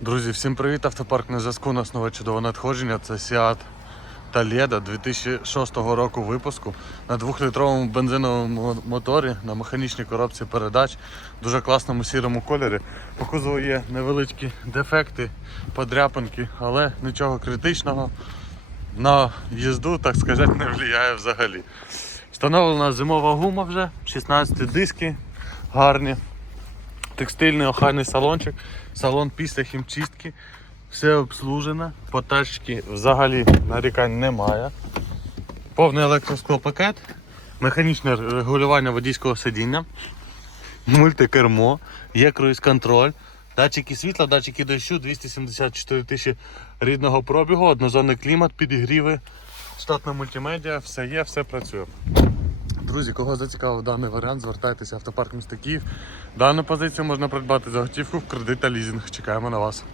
Друзі, всім привіт! Автопарк на зв'язку. У нас нове чудове надходження. Це Seat Toledo 2006 року випуску на 2-літровому бензиновому моторі на механічній коробці передач в дуже класному сірому кольорі. По кузову є невеличкі дефекти, подряпинки, але нічого критичного. На їзду, так сказати, не впливає взагалі. Встановлена зимова гума вже, 16 диски гарні текстильний охайний салончик, салон після хімчистки, все обслужено, по тачці взагалі нарікань немає. Повний електросклопакет, механічне регулювання водійського сидіння, мультикермо, є круїз-контроль, датчики світла, датчики дощу, 274 тисячі рідного пробігу, однозонний клімат, підігріви, штатна мультимедіа, все є, все працює. Друзі, кого зацікавив даний варіант, звертайтеся автопарк міста Київ. Дану позицію можна придбати за готівку в кредит та лізинг. Чекаємо на вас.